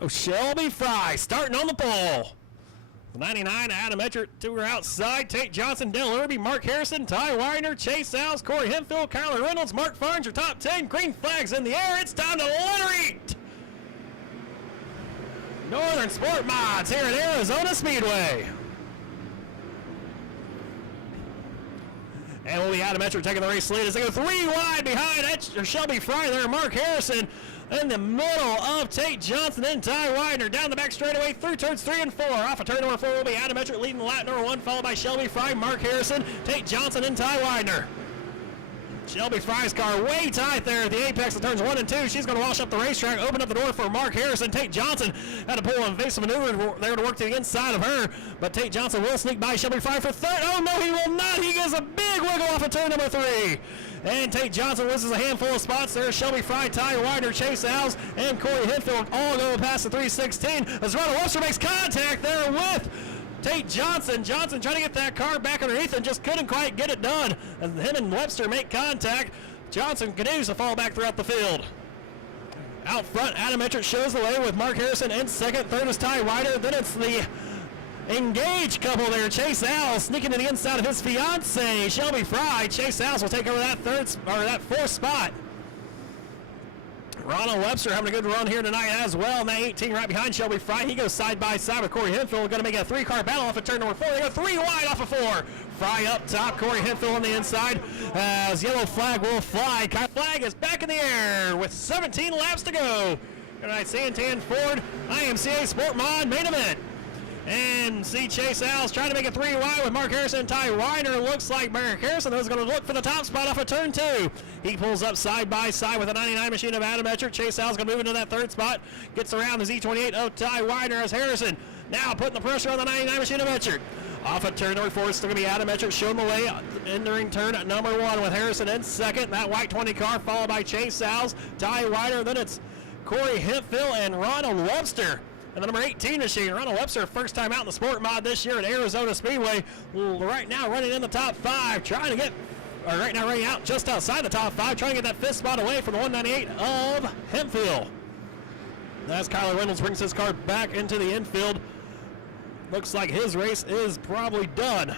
So Shelby Fry starting on the pole. 99, Adam Etchert to her outside. Tate Johnson, Dale Irby, Mark Harrison, Ty Weiner, Chase Sals, Corey Hemphill, Kyler Reynolds, Mark Farns, your top 10. Green flags in the air. It's time to let her eat. Northern Sport Mods here at Arizona Speedway. And we'll be Adam Etchert taking the race lead as they go 3 wide behind Shelby Fry there. Mark Harrison in the middle of Tate Johnson and Ty Widener down the back straightaway through turns 3 and 4. Off of turn number 4 will be Adam Etchert leading lap number 1, followed by Shelby Fry, Mark Harrison, Tate Johnson, and Ty Widener. Shelby Fry's car way tight there at the apex of turns 1 and 2. She's going to wash up the racetrack, open up the door for Mark Harrison. Tate Johnson had to pull an evasive maneuver there to work to the inside of her, but Tate Johnson will sneak by Shelby Fry for third. Oh no, he will not. He gets a big wiggle off of turn number 3. And Tate Johnson loses a handful of spots there. Shelby Fry, Ty Widener, Chase Alves, and Corey Hemphill all go past the 316. As Ronald Webster makes contact there with Tate Johnson. Johnson trying to get that car back underneath and just couldn't quite get it done. And him and Webster make contact. Johnson continues to fall back throughout the field. Out front, Adam Etchert shows the way with Mark Harrison in second. Third is Ty Widener. Then it's the engaged couple there. Chase Alves sneaking to the inside of his fiance, Shelby Fry. Chase Alves will take over that fourth spot. Ronald Webster having a good run here tonight as well. Now 18 right behind Shelby Fry. He goes side by side with Corey Hemphill. Going to make a 3-car battle off of turn number 4. They go 3 wide off of 4. Fry up top, Corey Hemphill on the inside as yellow flag will fly. Flag is back in the air with 17 laps to go. Tonight, Santan Ford, IMCA Sport Mod main event. And see Chase Alves trying to make it 3 wide with Mark Harrison and Ty Widener. Looks like Mark Harrison is going to look for the top spot off of turn 2. He pulls up side by side with a 99 machine of Adam Etchert. Chase Alves going to move into that third spot. Gets around the Z28 of Ty Widener as Harrison now putting the pressure on the 99 machine of Etchert. Off of turn number 4, it's still going to be Adam Etchert showing the way, entering turn number 1 with Harrison in second. That white 20 car followed by Chase Alves, Ty Widener. Then it's Corey Hemphill and Ronald Webster. And the number 18 machine, Ronald Webster, first time out in the Sport Mod this year at Arizona Speedway. Right now running in the top 5, trying to get, or right now running out just outside the top 5, trying to get that 5th spot away from the 198 of Hemphill. As Kyler Reynolds brings his car back into the infield, looks like his race is probably done.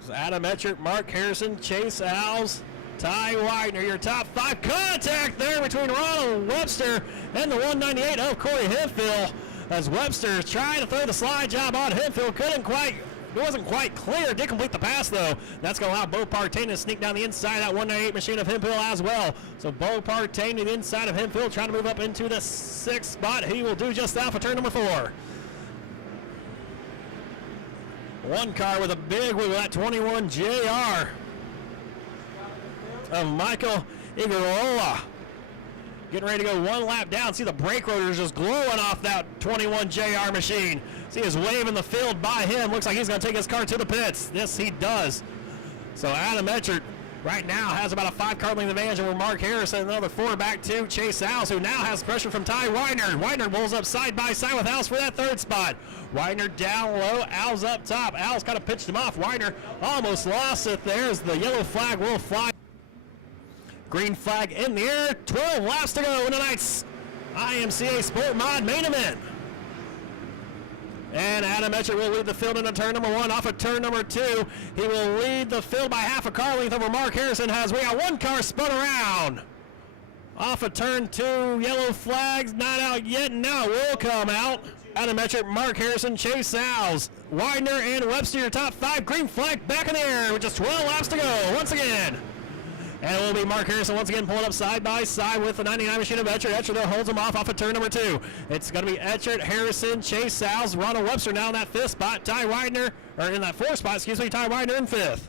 So Adam Etchert, Mark Harrison, Chase Alves, Ty Widener, your top 5. Contact there between Ronald Webster and the 198 of Corey Hemphill. As Webster trying to throw the slide job on Hemphill, it wasn't quite clear. Did complete the pass though. That's going to allow Bo Partain to sneak down the inside of that 198 machine of Hemphill as well. So Bo Partain to the inside of Hemphill, trying to move up into the 6th spot. He will do just that for turn number 4. One car with a big wheel, that 21 JR of Michael Iguarola. Getting ready to go 1 lap down. See the brake rotors just glowing off that 21 JR machine. See his wave in the field by him. Looks like he's going to take his car to the pits. Yes, he does. So Adam Etchert right now has about a 5-car length advantage over Mark Harrison. Another 4 back to Chase Alves, who now has pressure from Ty Widener. Widener rolls up side by side with Alves for that 3rd spot. Widener down low, Alves up top. Alves kind of pitched him off. Widener almost lost it there as the yellow flag will fly. Green flag in the air. 12 laps to go in tonight's IMCA Sport Mod main event. And Adam Etchert will lead the field into turn number 1. Off of turn number 2, he will lead the field by half a car length over Mark Harrison. We got 1 car spun around. Off of turn 2, yellow flags not out yet, and now it will come out. Adam Etchert, Mark Harrison, Chase Alves, Widener, and Webster, your top 5. Green flag back in the air with just 12 laps to go once again. And it will be Mark Harrison once again pulling up side by side with the 99 machine of Etchert. Etchert though holds him off of turn number 2. It's going to be Etchert, Harrison, Chase Alves, Ronald Webster now in that 5th spot. Ty Widener, or in that 4th spot, excuse me, Ty Widener in 5th.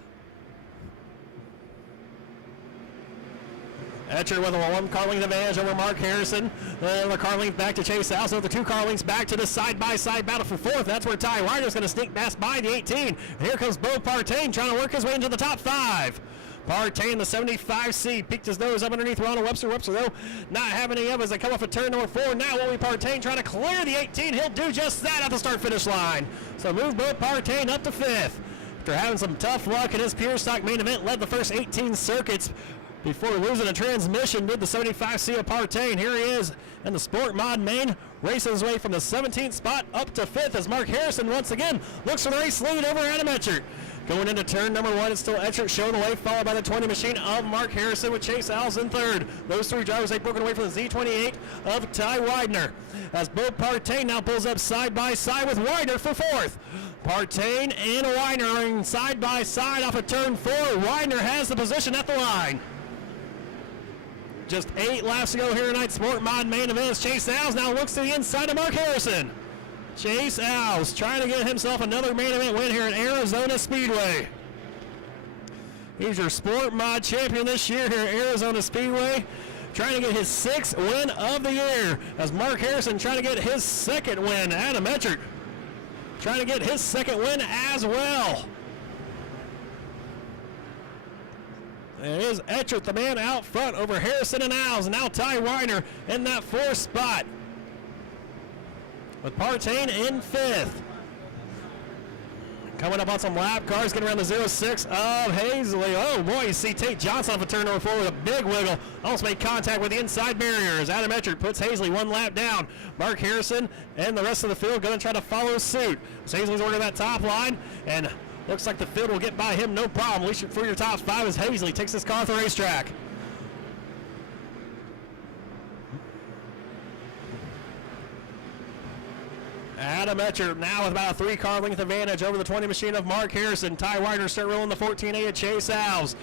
Etchert with a 1-car length advantage over Mark Harrison. Another car length back to Chase Alves. Another 2 car lengths back to the side-by-side battle for 4th. That's where Ty Widener is going to sneak past by the 18. And here comes Bo Partain trying to work his way into the top 5. Partain, the 75C, peeked his nose up underneath Ronald Webster. Webster, though, not having any of as they come off of turn number 4. Now will be Partain trying to clear the 18. He'll do just that at the start-finish line. So move Bo Partain up to 5th. After having some tough luck in his pure stock main event, led the first 18 circuits before losing a transmission did the 75C of Partain. Here he is in the Sport Mod main, racing his way from the 17th spot up to 5th as Mark Harrison once again looks for the race lead over Adam Etchert. Going into turn number 1, it's still Etchert showing the way, followed by the 20 machine of Mark Harrison with Chase Alves in third. Those three drivers, they've broken away from the Z28 of Ty Widener. As Bo Partain now pulls up side by side with Widener for 4th. Partain and Widener running side by side off of turn 4. Widener has the position at the line. Just 8 laps to go here tonight. Sport Mod main event as Chase Alves now looks to the inside of Mark Harrison. Chase Alves trying to get himself another main event win here at Arizona Speedway. He's your Sport Mod champion this year here at Arizona Speedway. Trying to get his 6th win of the year as Mark Harrison trying to get his 2nd win. Adam Etchert trying to get his 2nd win as well. It is Etchert, the man out front over Harrison and Alves. And now Ty Widener in that 4th spot with Partain in 5th. Coming up on some lap cars, getting around the 06 of Hazley. Oh boy, you see Tate Johnson off a turn number 4 with a big wiggle. Almost made contact with the inside barriers. Adam Etchert puts Hazley 1 lap down. Mark Harrison and the rest of the field going to try to follow suit. So Hazley's working that top line, and looks like the field will get by him no problem. At least for your top 5 as Hazley takes this car off the racetrack. Adam Etchert now with about a 3-car length advantage over the 20 machine of Mark Harrison. Ty Widener start rolling the 14A of Chase Alves.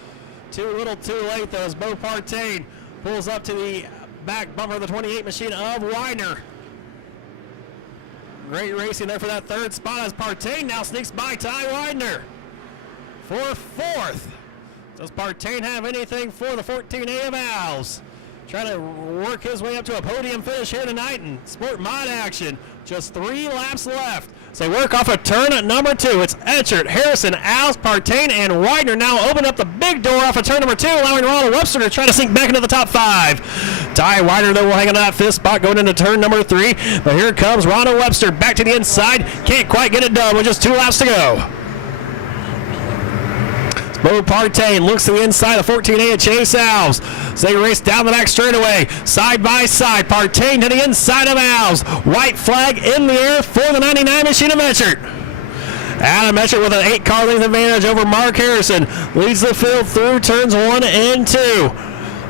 Too little too late though as Bo Partain pulls up to the back bumper of the 28 machine of Widener. Great racing there for that 3rd spot as Partain now sneaks by Ty Widener for 4th. Does Partain have anything for the 14A of Alves? Trying to work his way up to a podium finish here tonight in Sport Mod action. Just 3 laps left. So they work off of turn number 2. It's Etchert, Harrison, Alves, Partain, and Widener now open up the big door off of turn number 2, allowing Ronald Webster to try to sink back into the top 5. Ty Widener, though, will hang on to that 5th spot going into turn number 3. But here comes Ronald Webster back to the inside. Can't quite get it done with just 2 laps to go. Bo Partain looks to the inside of 14A at Chase Alves. So they race down the back straightaway, side by side. Partain to the inside of Alves. White flag in the air for the 99 machine of Etchert. Adam Etchert with an 8-car length advantage over Mark Harrison. Leads the field through turns 1 and 2.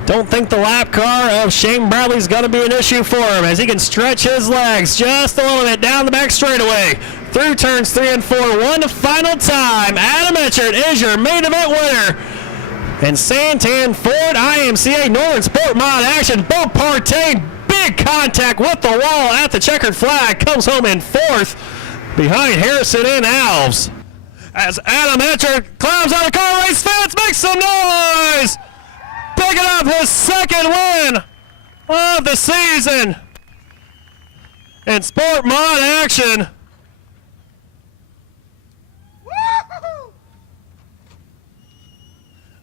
Don't think the lap car of Shane Bradley's going to be an issue for him as he can stretch his legs just a little bit down the back straightaway. Through turns 3 and 4, one final time. Adam Etchert is your main event winner. And Santan Ford IMCA Northern Sport Mod action. Bo Partain, big contact with the wall at the checkered flag. Comes home in 4th behind Harrison and Alves. As Adam Etchert climbs out of the car race fence, makes some noise. Picking up his 2nd win of the season in Sport Mod action.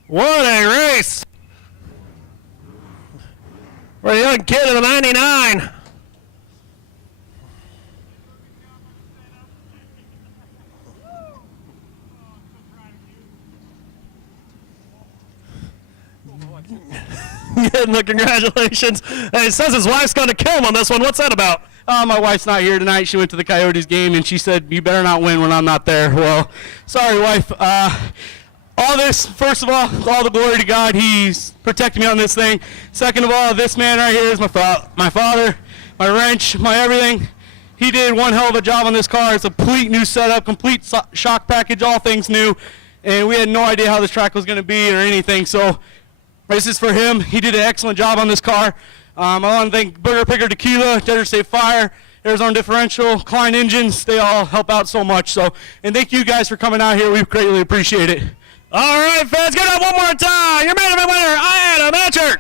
What a race for a young kid in the 99. Getting the congratulations. And he says his wife's going to kill him on this one. What's that about? My wife's not here tonight. She went to the Coyotes game, and she said, you better not win when I'm not there. Well, sorry, wife. All this, first of all the glory to God. He's protecting me on this thing. Second of all, this man right here is my father, my wrench, my everything. He did one hell of a job on this car. It's a complete new setup, complete shock package, all things new. And we had no idea how this track was going to be or anything. So this is for him. He did an excellent job on this car. I want to thank Burger Picker Tequila, Desert State Fire, Arizona Differential, Klein Engines. They all help out so much. And thank you guys for coming out here. We greatly appreciate it. All right, fans, give it up one more time. Your main event winner, Adam Etchert.